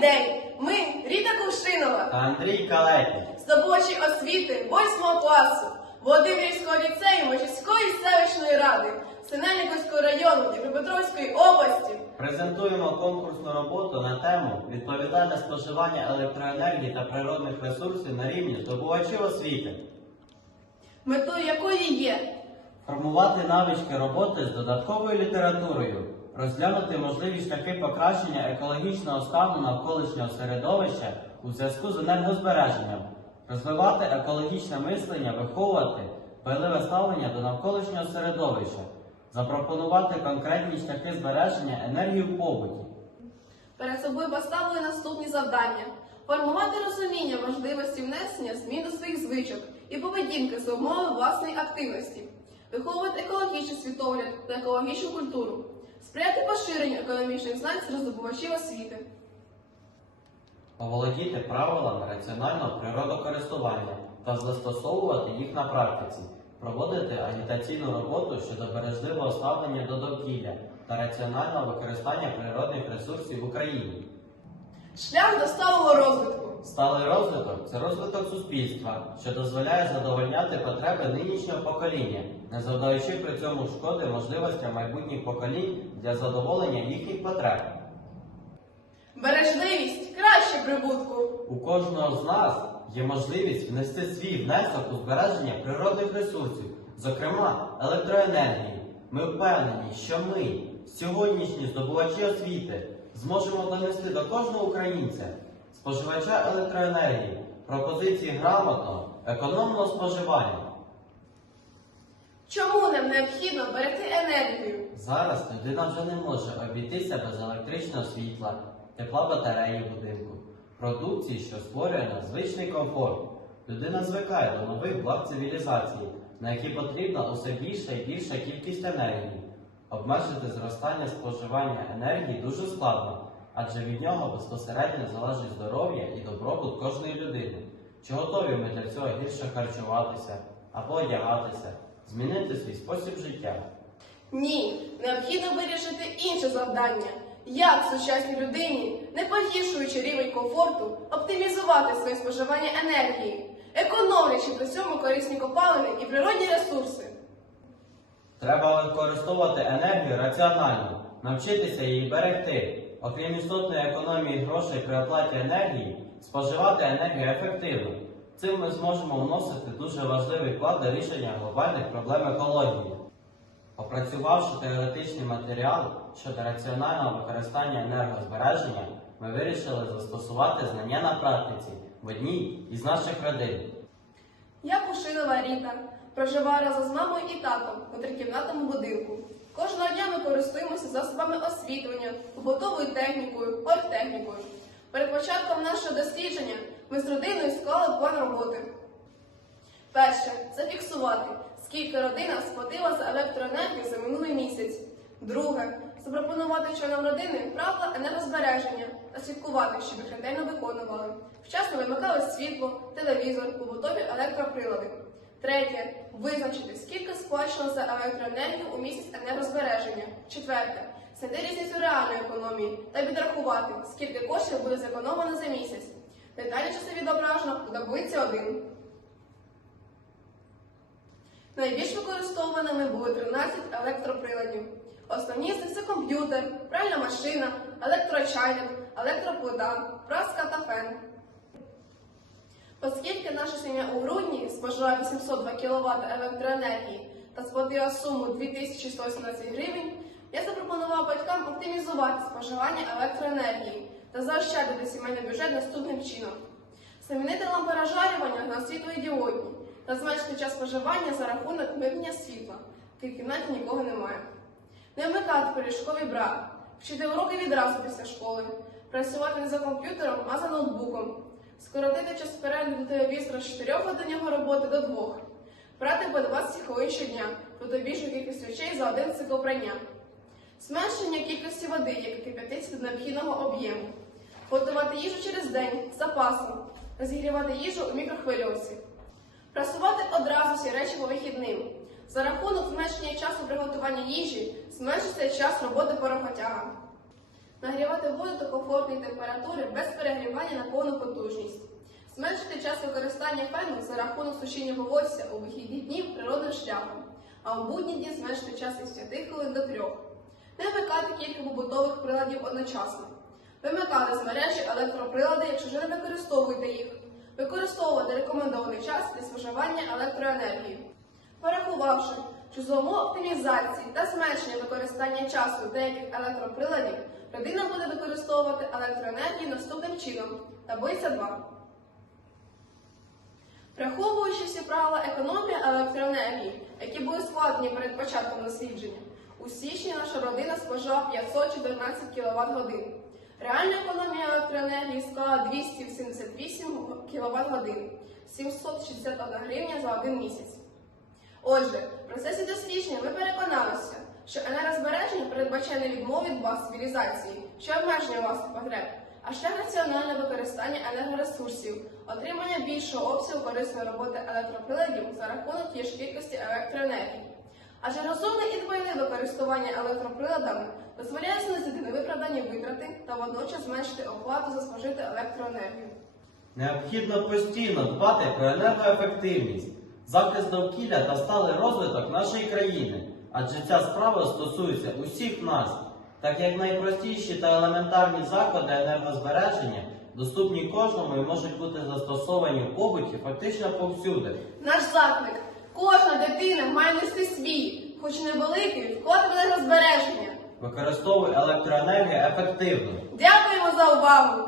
день! Ми, Ріта Кувшинова, та Андрій Калетій. здобувачі освіти 8 класу Володимирівського ліцею Мочиської селищної ради Синельниковського району Дніпропетровської області. Презентуємо конкурсну роботу на тему відповідальне споживання електроенергії та природних ресурсів на рівні здобувачів освіти. метою якої є Формувати навички роботи з додатковою літературою, розглянути можливі шляхи покращення екологічного стану навколишнього середовища у зв'язку з енергозбереженням, розвивати екологічне мислення, виховувати дбайливе ставлення до навколишнього середовища, запропонувати конкретні шляхи збереження енергії в побуті. перед собою поставили наступні завдання: формувати розуміння важливості внесення змін до своїх звичок і поведінки за умови власної активності, виховувати екологічний світогляд та екологічну культуру, сприяти поширенню економічних знань серед здобувачів освіти. Оволодіти правилами раціонального природокористування та застосовувати їх на практиці, проводити агітаційну роботу щодо бережливого ставлення до довкілля та раціонального використання природних ресурсів в Україні. Шлях до сталого розвитку. Сталий розвиток це розвиток суспільства, що дозволяє задовольняти потреби нинішнього покоління, не завдаючи при цьому шкоди можливостям майбутніх поколінь для задоволення їхніх потреб. Бережливість краще прибутку. У кожного з нас є можливість внести свій внесок у збереження природних ресурсів, зокрема електроенергії. Ми впевнені, що ми, сьогоднішні здобувачі освіти, зможемо донести до кожного українця, споживача електроенергії, пропозиції грамотного, економного споживання. Чому нам необхідно берегти енергію? Зараз людина вже не може обійтися без електричного світла, тепла батареї будинку, продукції, що створює надзвичний комфорт. Людина звикає до нових благ цивілізації, на які потрібна усе більша і більша кількість енергії. Обмежити зростання споживання енергії дуже складно, адже від нього безпосередньо залежить здоров'я і добробут кожної людини. Чи готові ми для цього гірше харчуватися або одягатися, змінити свій спосіб життя? Ні, необхідно вирішити інше завдання. Як сучасній людині, не погіршуючи рівень комфорту, оптимізувати своє споживання енергії, економлячи при цьому корисні копалини і природні ресурси. Треба використовувати енергію раціонально, навчитися її берегти. Окрім істотної економії грошей при оплаті енергії, споживати енергію ефективно. Цим ми зможемо вносити дуже важливий вклад до рішення глобальних проблем екології. Опрацювавши теоретичний матеріал щодо раціонального використання енергозбереження, ми вирішили застосувати знання на практиці в одній із наших родин. Я Пушилова Ріта, проживаю разом з мамою і татом у трикімнатному будинку. Ми користуємося засобами освітлення, побутовою технікою, оргтехнікою. Перед початком нашого дослідження ми з родиною склали план роботи. Перше це фіксувати, скільки родина сплатила за електроенергію за минулий місяць. Друге запропонувати членам родини правила енергозбереження та слідкувати, щоб їх ретельно виконували. Вчасно вимикали світло, телевізор, побутові електроприлади. Третє визначити, скільки сплачено за електроенергію у місяць енергозбереження. Четверте знайти різницю реальної економії та відрахувати, скільки коштів буде зекономлено за місяць. Детальніше це відображено у таблиці 1. Найбільш використовуваними були 13 електроприладів. Основні з них це комп'ютер, пральна машина, електрочайник, електроплита, праска та фен. Оскільки наша сім'я у грудні споживає 802 кВт електроенергії та сплатила суму 2118 гривень, я запропонувала батькам оптимізувати споживання електроенергії та заощадити сімейний бюджет наступним чином. Замінити лампи розжарювання на світлодіодні та зменшити час споживання за рахунок вимкнення світла, в кімнаті нікого немає. Не вмикати пиріжковий брак, вчити уроки відразу після школи, працювати не за комп'ютером, а за ноутбуком, скоротити час перегляду телевізора з 4 годин його роботи до 2, брати по 20 хвилин щодня, проти більшу кількість речей за один цикл прання, зменшення кількості води, яка кип'ятиться до необхідного об'єму, готувати їжу через день з запасом, розігрівати їжу у мікрохвильовці, прасувати одразу всі речі по вихідним. За рахунок зменшення часу приготування їжі зменшиться час роботи порохотяга. Нагрівати воду до комфортної температури без перегрівання на повну потужність. Зменшити час використання фену за рахунок сушіння волосся у вихідні дні природним шляхом, а у будні дні зменшити час із 5 хвилин до 3. Не вмикати кілька побутових приладів одночасно. Вимикати з мережі електроприлади, якщо вже не використовуєте їх. Використовувати рекомендований час для споживання електроенергії. Порахувавши, що за умов оптимізації та зменшення використання часу деяких електроприладів, людина буде використовувати електроенергію наступним чином. Таблиця 2. Враховуючи всі правила економії електроенергії, які були складені перед початком дослідження, у січні наша родина спожила 514 кВт годин. Реальна економія електроенергії склала 278 кВт годин, 761 гривня за один місяць. Отже, в процесі дослідження ми переконалися, що енергозбереження передбачає відмову від цивілізації, що обмежує власних потреб, а ще раціональне використання енергоресурсів, отримання більшого обсягу корисної роботи електроприладів за рахунок ж кількості електроенергії. Адже розумне і дбайне використання електроприладами дозволяє знизити невиправдані витрати та водночас зменшити оплату за спожиту електроенергію. Необхідно постійно дбати про енергоефективність, захист довкілля та сталий розвиток нашої країни, адже ця справа стосується усіх нас, так як найпростіші та елементарні заходи енергозбереження доступні кожному і можуть бути застосовані в побуті фактично повсюди. Наш заклик. Кожна дитина має нести свій, хоч невеликий, вклад в енергозбереження. Використовуй електроенергію ефективно. Дякуємо за увагу!